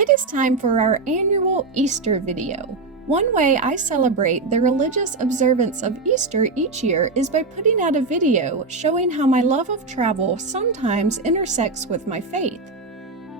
It is time for our annual Easter video. One way I celebrate the religious observance of Easter each year is by putting out a video showing how my love of travel sometimes intersects with my faith.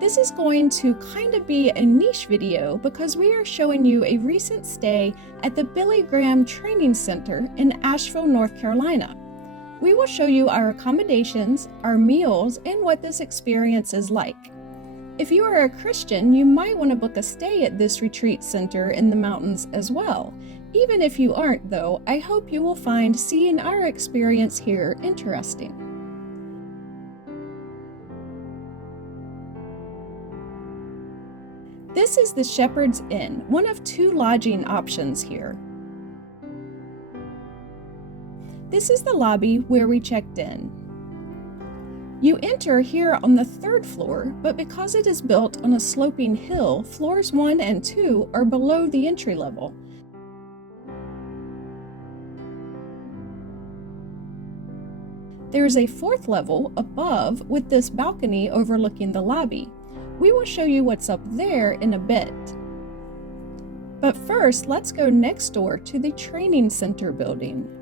This is going to kind of be a niche video because we are showing you a recent stay at the Billy Graham Training Center in Asheville, North Carolina. We will show you our accommodations, our meals, and what this experience is like. If you are a Christian, you might want to book a stay at this retreat center in the mountains as well. Even if you aren't, though, I hope you will find seeing our experience here interesting. This is the Shepherd's Inn, one of two lodging options here. This is the lobby where we checked in. You enter here on the third floor, but because it is built on a sloping hill, floors 1 and 2 are below the entry level. There is a fourth level above with this balcony overlooking the lobby. We will show you what's up there in a bit. But first, let's go next door to the training center building.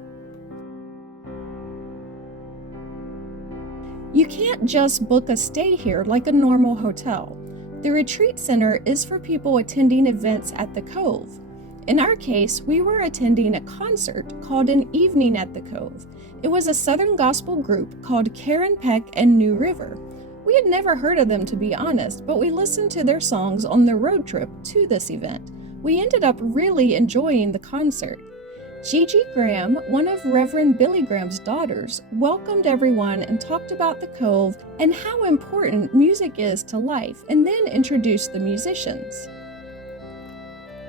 You can't just book a stay here like a normal hotel. The retreat center is for people attending events at the Cove. In our case, we were attending a concert called An Evening at the Cove. It was a Southern gospel group called Karen Peck and New River. We had never heard of them, to be honest, but we listened to their songs on the road trip to this event. We ended up really enjoying the concert. Gigi Graham, one of Reverend Billy Graham's daughters, welcomed everyone and talked about the Cove and how important music is to life, and then introduced the musicians.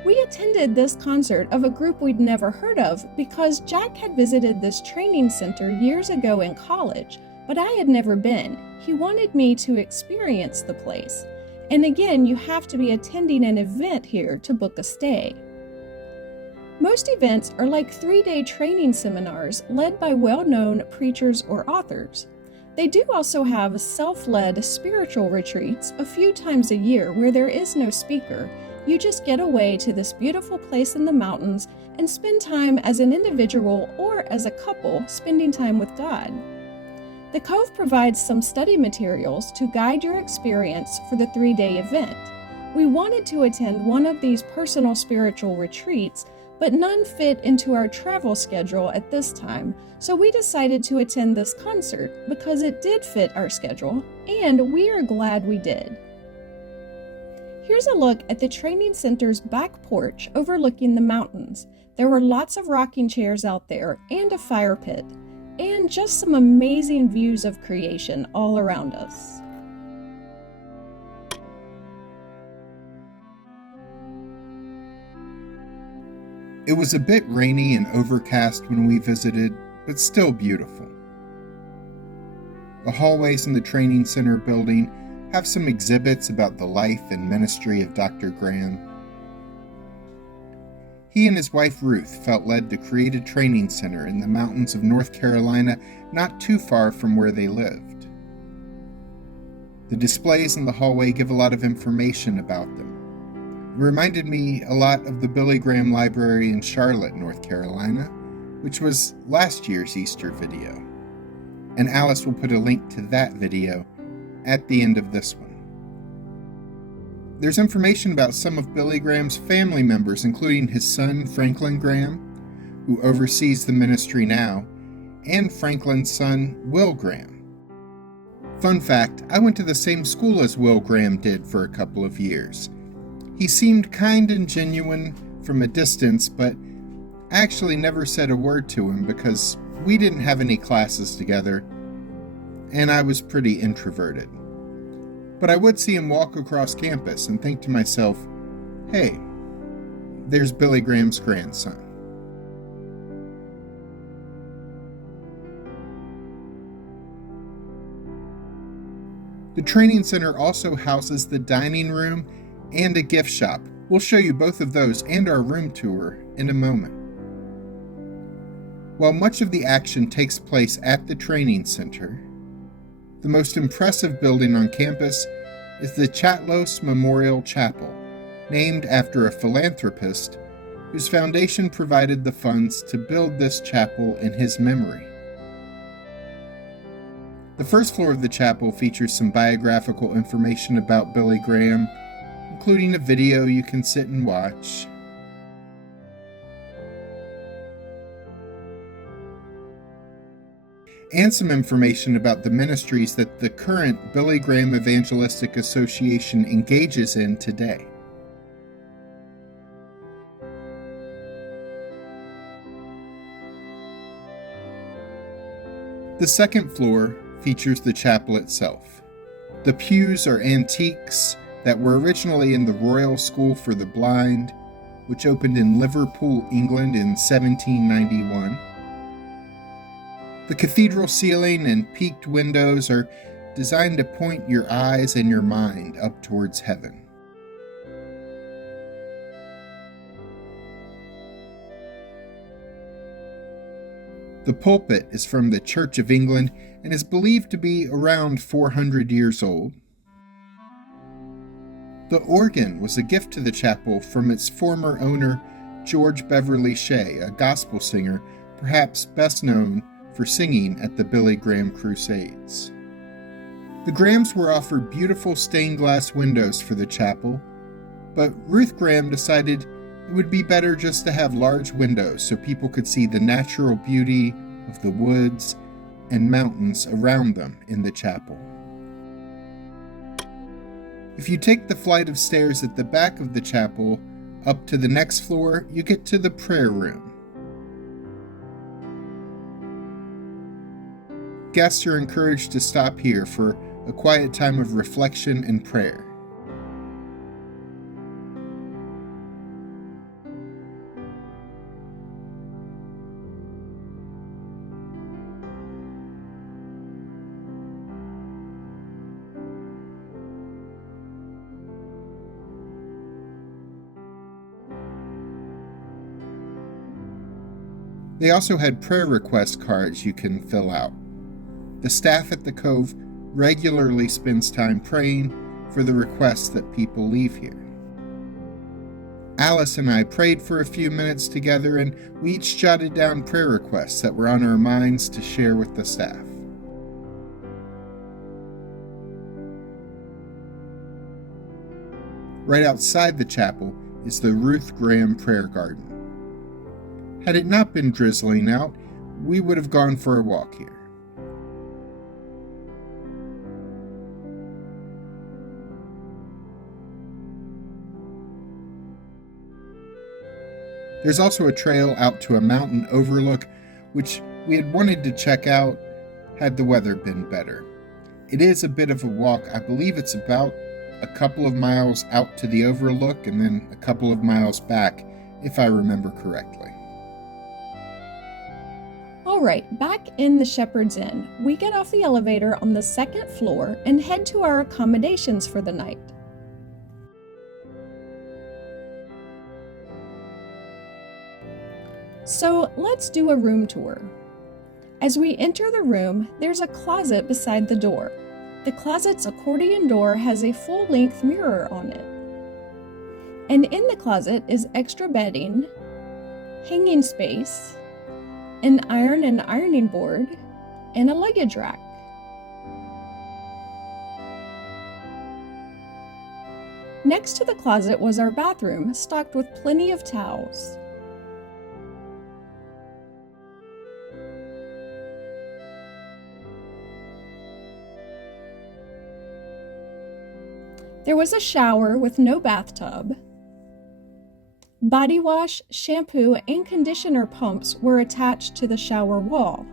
We attended this concert of a group we'd never heard of because Jack had visited this training center years ago in college, but I had never been. He wanted me to experience the place. And again, you have to be attending an event here to book a stay. Most events are like 3-day training seminars led by well-known preachers or authors. They do also have self-led spiritual retreats a few times a year where there is no speaker. You just get away to this beautiful place in the mountains and spend time as an individual or as a couple spending time with God. The Cove provides some study materials to guide your experience for the 3-day event. We wanted to attend one of these personal spiritual retreats, but none fit into our travel schedule at this time, so we decided to attend this concert because it did fit our schedule, and we are glad we did. Here's a look at the training center's back porch overlooking the mountains. There were lots of rocking chairs out there and a fire pit, and just some amazing views of creation all around us. It was a bit rainy and overcast when we visited, but still beautiful. The hallways in the training center building have some exhibits about the life and ministry of Dr. Graham. He and his wife Ruth felt led to create a training center in the mountains of North Carolina, not too far from where they lived. The displays in the hallway give a lot of information about them. It reminded me a lot of the Billy Graham Library in Charlotte, North Carolina, which was last year's Easter video. And Alice will put a link to that video at the end of this one. There's information about some of Billy Graham's family members, including his son Franklin Graham, who oversees the ministry now, and Franklin's son Will Graham. Fun fact, I went to the same school as Will Graham did for a couple of years. He seemed kind and genuine from a distance, but I actually never said a word to him because we didn't have any classes together, and I was pretty introverted. But I would see him walk across campus and think to myself, hey, there's Billy Graham's grandson. The training center also houses the dining room and a gift shop. We'll show you both of those and our room tour in a moment. While much of the action takes place at the training center, the most impressive building on campus is the Chatlos Memorial Chapel, named after a philanthropist whose foundation provided the funds to build this chapel in his memory. The first floor of the chapel features some biographical information about Billy Graham, including a video you can sit and watch. And some information about the ministries that the current Billy Graham Evangelistic Association engages in today. The second floor features the chapel itself. The pews are antiques that were originally in the Royal School for the Blind, which opened in Liverpool, England in 1791. The cathedral ceiling and peaked windows are designed to point your eyes and your mind up towards heaven. The pulpit is from the Church of England and is believed to be around 400 years old. The organ was a gift to the chapel from its former owner, George Beverly Shea, a gospel singer, perhaps best known for singing at the Billy Graham Crusades. The Grahams were offered beautiful stained glass windows for the chapel, but Ruth Graham decided it would be better just to have large windows so people could see the natural beauty of the woods and mountains around them in the chapel. If you take the flight of stairs at the back of the chapel up to the next floor, you get to the prayer room. Guests are encouraged to stop here for a quiet time of reflection and prayer. They also had prayer request cards you can fill out. The staff at the Cove regularly spends time praying for the requests that people leave here. Alice and I prayed for a few minutes together, and we each jotted down prayer requests that were on our minds to share with the staff. Right outside the chapel is the Ruth Graham Prayer Garden. Had it not been drizzling out, we would have gone for a walk here. There's also a trail out to a mountain overlook, which we had wanted to check out had the weather been better. It is a bit of a walk. I believe it's about a couple of miles out to the overlook and then a couple of miles back, if I remember correctly. All right, back in the Shepherd's Inn, we get off the elevator on the second floor and head to our accommodations for the night. So let's do a room tour. As we enter the room, there's a closet beside the door. The closet's accordion door has a full-length mirror on it. And in the closet is extra bedding, hanging space, an iron and ironing board, and a luggage rack. Next to the closet was our bathroom, stocked with plenty of towels. There was a shower with no bathtub. Body wash, shampoo, and conditioner pumps were attached to the shower wall.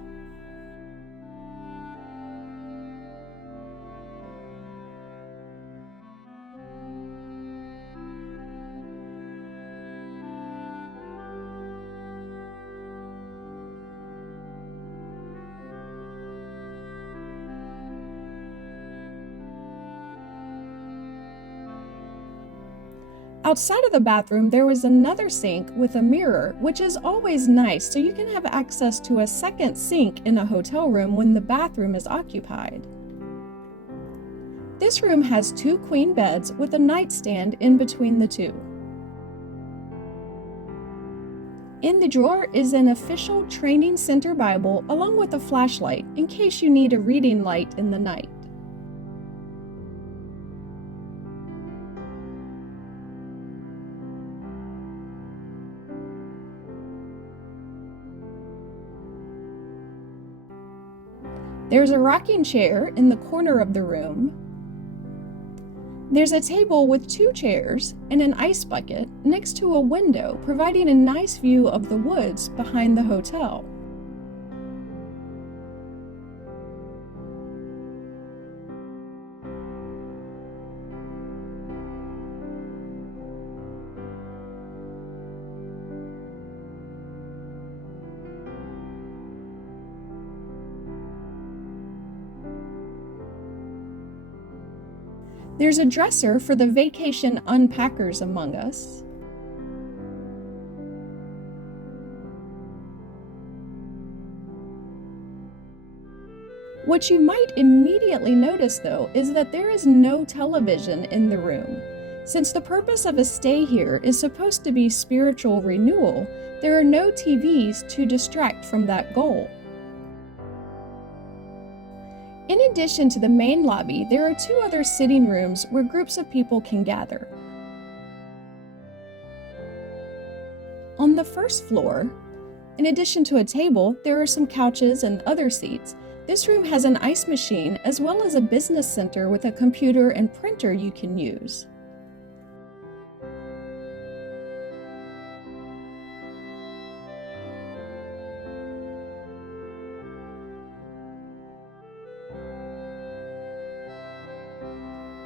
Outside of the bathroom, there was another sink with a mirror, which is always nice, so you can have access to a second sink in a hotel room when the bathroom is occupied. This room has 2 queen beds with a nightstand in between the two. In the drawer is an official training center Bible along with a flashlight in case you need a reading light in the night. There's a rocking chair in the corner of the room. There's a table with 2 chairs and an ice bucket next to a window, providing a nice view of the woods behind the hotel. There's a dresser for the vacation unpackers among us. What you might immediately notice, though, is that there is no television in the room. Since the purpose of a stay here is supposed to be spiritual renewal, there are no TVs to distract from that goal. In addition to the main lobby, there are 2 other sitting rooms where groups of people can gather. On the first floor, in addition to a table, there are some couches and other seats. This room has an ice machine as well as a business center with a computer and printer you can use.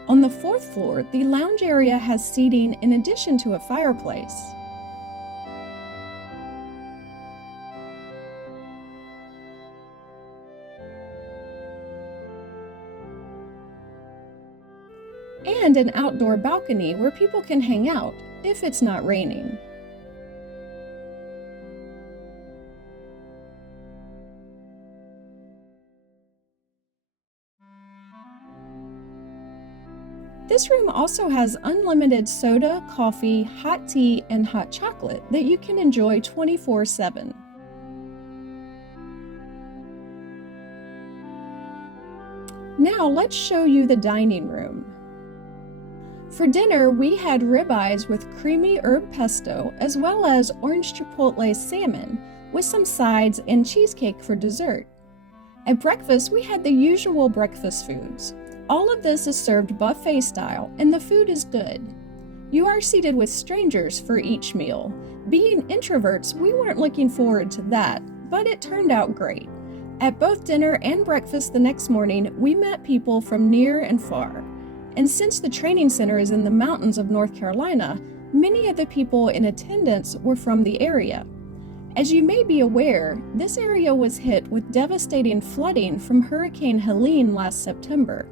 On the 4th floor, the lounge area has seating in addition to a fireplace. And an outdoor balcony where people can hang out if it's not raining. This room also has unlimited soda, coffee, hot tea, and hot chocolate that you can enjoy 24/7. Now let's show you the dining room. For dinner, we had ribeyes with creamy herb pesto as well as orange chipotle salmon with some sides and cheesecake for dessert. At breakfast, we had the usual breakfast foods. All of this is served buffet style, and the food is good. You are seated with strangers for each meal. Being introverts, we weren't looking forward to that, but it turned out great. At both dinner and breakfast the next morning, we met people from near and far. And since the training center is in the mountains of North Carolina, many of the people in attendance were from the area. As you may be aware, this area was hit with devastating flooding from Hurricane Helene last September.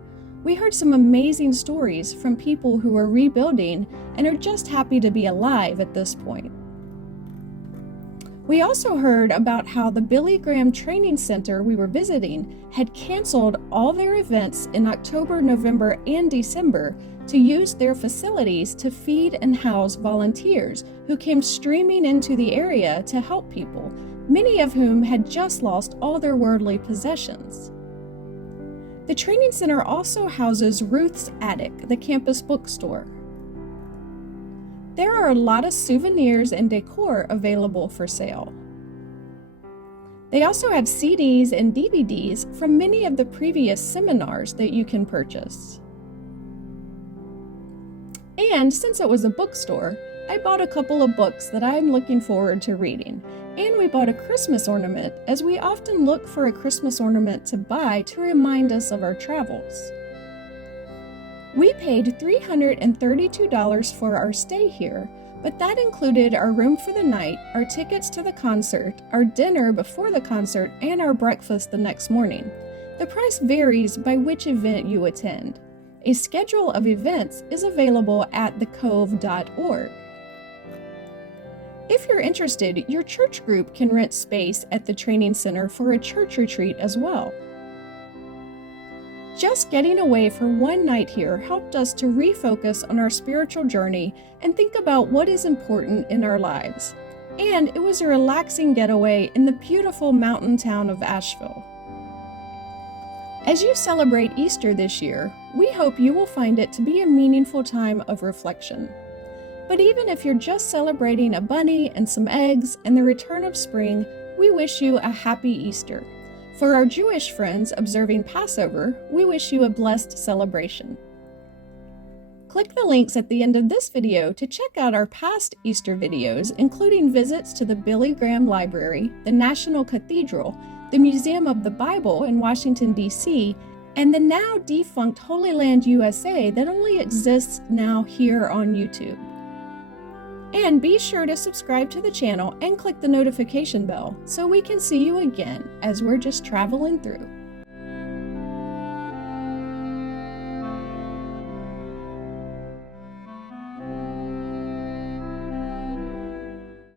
We heard some amazing stories from people who are rebuilding and are just happy to be alive at this point. We also heard about how the Billy Graham Training Center we were visiting had canceled all their events in October, November, and December to use their facilities to feed and house volunteers who came streaming into the area to help people, many of whom had just lost all their worldly possessions. The training center also houses Ruth's Attic, the campus bookstore. There are a lot of souvenirs and decor available for sale. They also have CDs and DVDs from many of the previous seminars that you can purchase. And since it was a bookstore, I bought a couple of books that I'm looking forward to reading. And we bought a Christmas ornament, as we often look for a Christmas ornament to buy to remind us of our travels. We paid $332 for our stay here, but that included our room for the night, our tickets to the concert, our dinner before the concert, and our breakfast the next morning. The price varies by which event you attend. A schedule of events is available at thecove.org. If you're interested, your church group can rent space at the training center for a church retreat as well. Just getting away for one night here helped us to refocus on our spiritual journey and think about what is important in our lives. And it was a relaxing getaway in the beautiful mountain town of Asheville. As you celebrate Easter this year, we hope you will find it to be a meaningful time of reflection. But even if you're just celebrating a bunny and some eggs and the return of spring, we wish you a happy Easter. For our Jewish friends observing Passover, we wish you a blessed celebration. Click the links at the end of this video to check out our past Easter videos, including visits to the Billy Graham Library, the National Cathedral, the Museum of the Bible in Washington, D.C., and the now defunct Holy Land USA that only exists now here on YouTube. And be sure to subscribe to the channel and click the notification bell so we can see you again as we're just traveling through.